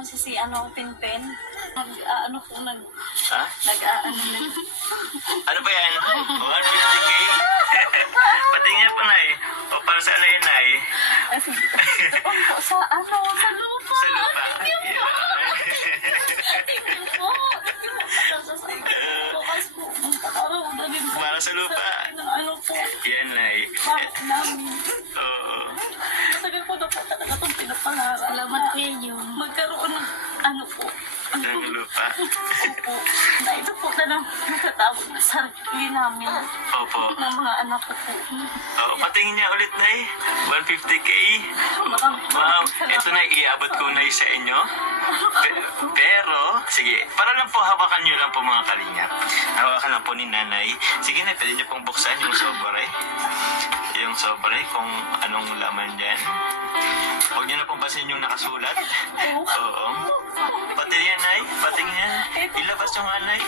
kasi si Pinpen. Ha? Ano ba yan? 150K? Pati nga po, Nay. O, para saan na yun, Nay? Sa lupa. Sa lupa. Para sa lupa. Yan, Nay. Oo. Matagal ko na po talaga itong pinapangarap. Salamat kuya yun. Magkaroon ng Ng lupa. Opo. Na ito po na natatawag na sarili namin. Opo. Ng mga anak ko po. Oo, patingin niya ulit, Nay. 150K. Wow. Ito na, iabot ko na sa inyo. Pero, sige, para lang po, hawakan niyo lang po mga kalingap. Hawakan lang po ni Nanay. Sige na, pwede niyo pong buksan yung sobre. Yung sobre, kung anong laman dyan. Huwag niyo na pong basin yung nakasulat. Oo. Pati yan, Nay. Patingin niya. Ilabas yung Nanay.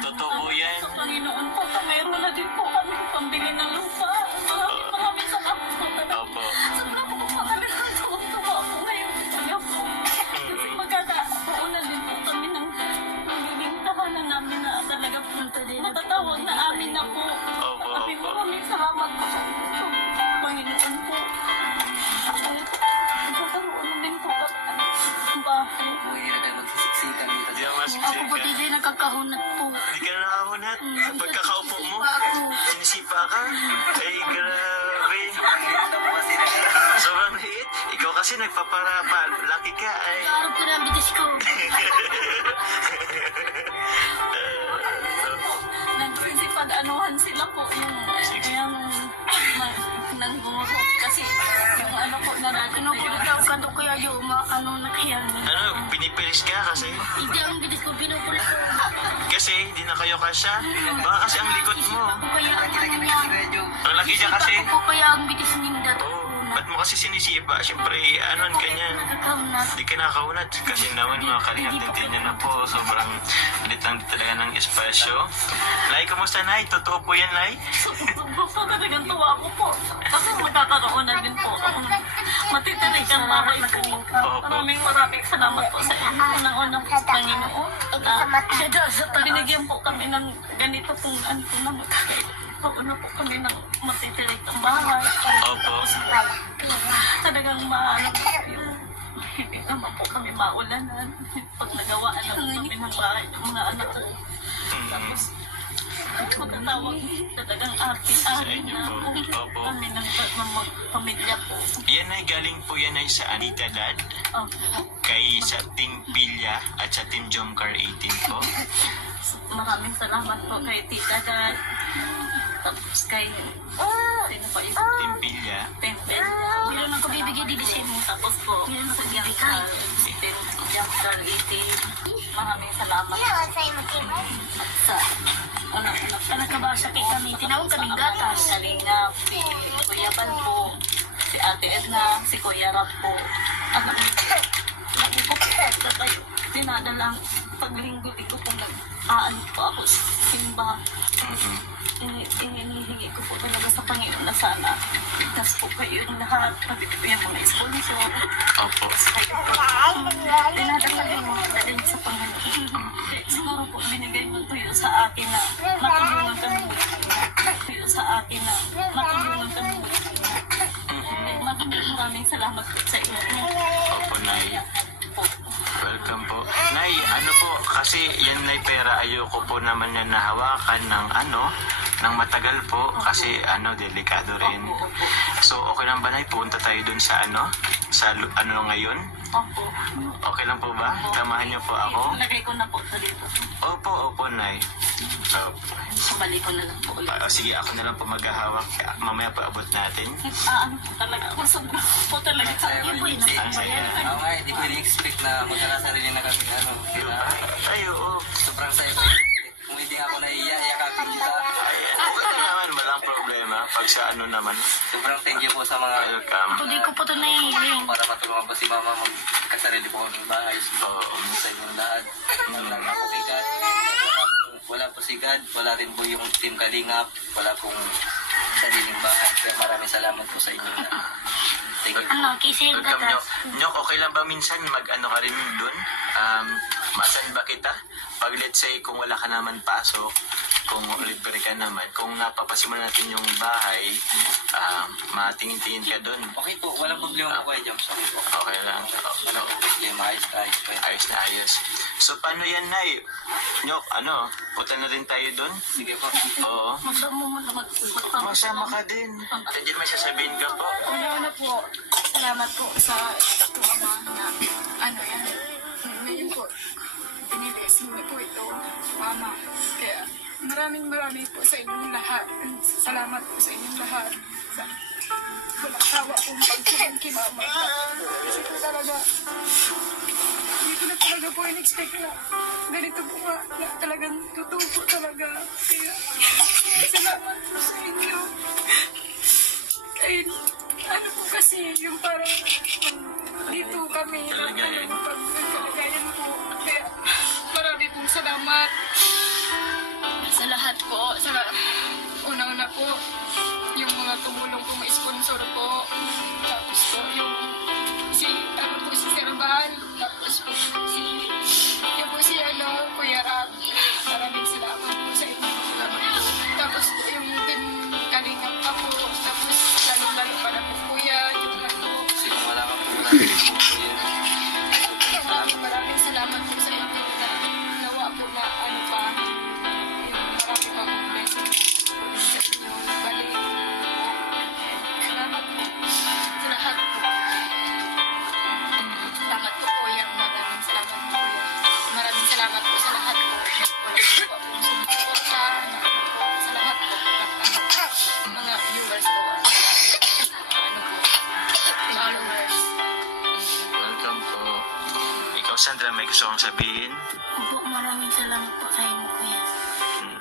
Totoo po yan. Sa Panginoon po, mayroon na din po kami pambili ng lupa. Maraming salamat po talaga. Opo. Sana po makalimutan ko ako ngayon. Kaya po. Kasi magkakaroon na din po kami ng magiging tahanan namin na talaga po matatawag na amin na po. Opo, Kami opo. maraming salamat po sa Panginoon po. Magkakaroon na din po kami ng bahay. Hindi na kayo magsisiksikan dito. Di naman Ako po di nakakahunat po. Hindi ka na nakahunat. Pagkakaupo mo, Ako. sinisipa ka. Ay, grabe. Ang hirap na po kasi Sobrang liit. Ikaw kasi nagpaparapa. Laki ka ay. Kaarap ko na ang bitis ko. Nagsisipag-anuhan sila po yung nanggumuhot kasi yung po na natin Ano po daw kanto kuya yun, nakayang. Ano, pinipilis ka kasi? Hindi ang bitis ko, pinupula ko. Kasi hindi na kayo kasya. Baka kasi ang likod mo. Ako kaya ang ano niya. Ang laki niya kasi. Ako kaya ang bitis ninda. Oo. Ba't mo kasi sinisipa? Siyempre, anuan ka niyan. Nakakahunat. Hindi ka nakakaunat. Kasi naman mga kalingap din niya na po. Sobrang lit lang talaga ng espasyo. Lai, kumusta, Nay? Totoo po yan, Lai? gusto talagang tuwa ko po. Kasi magkakaroon na din po ako ng matitinig ang bahay ko. Maraming salamat po sa inyo. Unang-unang po, Panginoon. Binigyan po kami ng ganito pong na magkakaroon na po kami ng matitinig ang bahay. Opo. Talagang hindi naman po kami maulanan. Pag nagawaan na kami ng bahay ng mga anak ko. Tapos, magkatawag talagang api-api na Opo. kami ng pamilya po. Yan ay galing po yan ay sa Anita Dad. Kay sa Team Pilya at sa Team Jomcar 18 po. Maraming salamat po kay Tita Dad. Tapos kay sino pa yung Team Pilya. Tempen. Meron ako bibigay di December. Tapos po sa Jomcar 18. Maraming salamat sa Nakabasa kay kami. Tinawag kaming gatas. Kalingap, si Kuya Ban po, si Ate Edna, si Kuya Rap po. Lagi ko po tayo. Dinadalang paglinggo ko po nag-aan po ako sa simba. Inihingi ko po talaga sa Panginoon na sana ligtas po kayo yung lahat. Pagdito po yung mga sponsor. Opo. Kayo po. Dinadalang mo dalhin sa Panginoon. Siguro po binigay mo tuyo sa akin na matulungan kami. Tuyo sa akin na matulungan kami. Maraming salamat po sa inyo. Opo, Nay. Welcome po. Nay, ano po, kasi yan Nay pera, ayoko po naman yan nahawakan ng matagal po, kasi delikado rin. So, okay lang ba Nay, punta tayo dun sa sa ngayon? Opo. Okay lang po ba? Tamahan niyo po ako? Lagay ko na po ito dito. Opo, Nay. Opo. Balik ko na lang po ulit. Sige, ako na lang po maghahawak. Mamaya pa abot natin. Ano po talaga ako. Sobrang po talaga. Hindi po yun ang bayan. Oo nga, hindi ko in-expect na magkakasarili na kami Ay, oo. sobrang saya ko. Kung hindi ako naiiyakapin kita. Okay naman, walang problema. Pag sa naman. Sobrang thank you po sa mga Welcome. Hindi ko po ito nailing. para matulungan po si Mama magkasarili po ng bahay. Oo. Sa inyong lahat. Wala na po kay God. Wala po si God. Wala rin po yung Team Kalingap. Wala pong sariling bahay. Kaya maraming salamat po sa inyo lahat. Sige. Ano, kising Welcome, Nyok. gatas. Nyok, okay lang ba minsan mag-ano ka rin dun? Maasan ba kita? Pag let's say, kung wala ka naman pasok, kung libre ka naman, kung napapasimulan natin yung bahay, matingin-tingin ka dun. Okay po, walang problema po kayo, James. Okay po. Okay lang. Walang problema, ayos po. Ayos na ayos. So, paano yan, Nay? Nyok, punta na rin tayo dun? Sige po. Oo. Masama mo naman. Masama ka din. Hindi may sasabihin ka po. Una po, salamat po sa ama na ano yan. Ngayon po, pinilis mo po ito, mama. Kaya maraming po sa inyong lahat. Salamat po sa inyong lahat. Sa walang sawa pong pagtuhan kay mama. Kasi po talaga, hindi ko na talaga po in-expect na ganito po nga, na talagang totoo po talaga. Kaya salamat po sa inyo. Ay, ano po kasi, yung parang dito kami ng pagkalagayan po. Kaya marami pong salamat sa lahat po. Sa una-una po, yung mga tumulong po, mga sponsor po. Tapos po, yung si Sir Val. Tapos po, si Kuya Rab. Maraming salamat po sa inyo. Tapos po, yung din Kalingap pa po. Tapos, lalo pa na po Kuya. Yung po. Kasi kung wala ka po, wala rin po po yun. Maraming salamat po sa inyo na nawa po na ano pa. Yung marami pa pong blessing sa inyo. Balik po. Salamat po sa lahat po. Salamat po Kuya. Maraming salamat po Kuya. Maraming salamat po sa lahat po. Wala po po akong sumusuporta. Sa lahat po. Mga viewers po. Ano po. Followers. Welcome po. Ikaw, Sandra, may gusto kong sabihin? Opo, maraming salamat po sa inyo, kuya.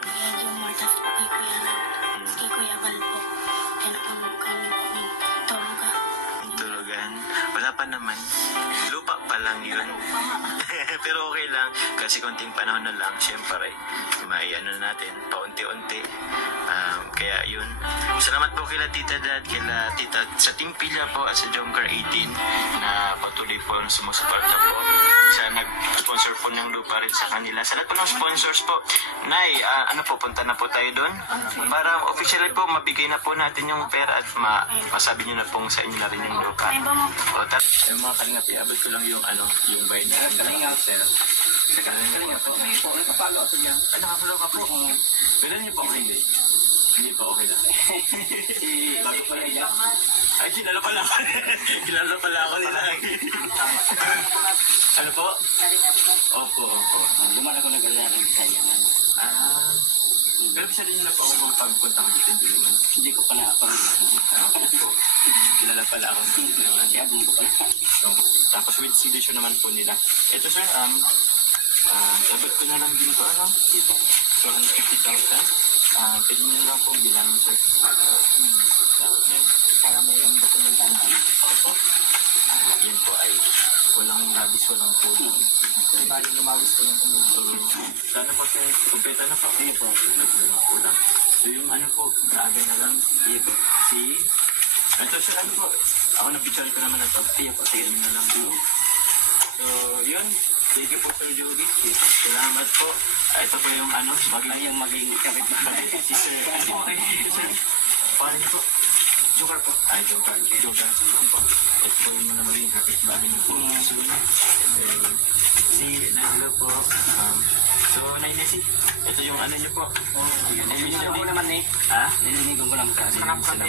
Kuya Jomar, tapos po kay Kuya Ram, tapos kay Kuya Val po. Kailangan kami po ng tuluga. Tulugan. Wala pa naman. Lupa pa lang yun. Pero okay lang. Kasi konting panahon na lang, syempre, maiano natin, paunti-unti. Kaya yun. Salamat po kila Tita Dad, kila Tita sa Team Pila po at sa Jomcar 18 na patuloy po sumusuporta po sa nag-sponsor po ng lupa rin sa kanila. Sa lahat po ng sponsors po, Nay, punta na po tayo doon para officially po mabigay na po natin yung pera at masabi nyo na pong sa inyo na rin yung lupa. Ay ba mo? Yung mga kalingap, iabot ko lang yung yung bayad na. Kalingap, sir. Kalingap po. Nakapalo ako dyan. Nakapalo ka po. Kailan niyo po ako hindi? Hindi pa okay lang. Bago pala yan. Ay, kilala pala ako. Kilala pala ako nila. Ano po? Opo. Luman ako nag-alaran sa iyo. Pero bisa rin na po ako kung pagpunta ko dito, hindi naman. Hindi ko pala apang. Kilala pala ako. Yabong ko pala. Tapos with signature naman po nila. Ito sir, dapat ko na lang din po, dito. 250,000. Pwede nyo lang pong bilangin sir. Tawag yan. Para may ang dokumentahan. Opo. Yan po ay walang labis, walang kulang. Bali lumawis ko yung tumulong. Sana po sir, kumpeta na po. Iya po. Walang kulang. So yung po, maaga na lang. Iya po. Ito sir, po. Ako na-picture ko naman na to. Iya po, sige na lang po. So yun. Thank you po Sir Jogi. Salamat po. Ito po yung maging kapitbahay. Si Sir. Sir. Paano niyo po? Joker po. Joker. Ito po yung maging kapitbahay niyo po. Si Naglo po. So, Nainesi. Ito yung niyo po. Nilinigan ko naman eh. Ha? Nilinigan ko naman kasi. Napaganda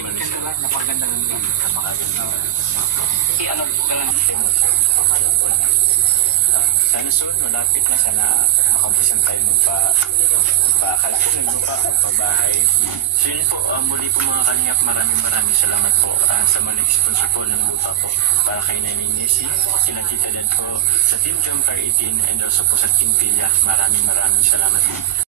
naman. Napakaganda. I-ano po ka lang. Sana soon, malapit na. Sana makampisan tayo magpakalakas ng lupa, magpabahay. So yun po, muli po mga kalingap, maraming salamat po sa mga sponsor po ng lupa po para kay Nanay Nessie, sila Tita Dad po, sa Team Jomcar 18 and also po sa Team Pila. Maraming salamat po.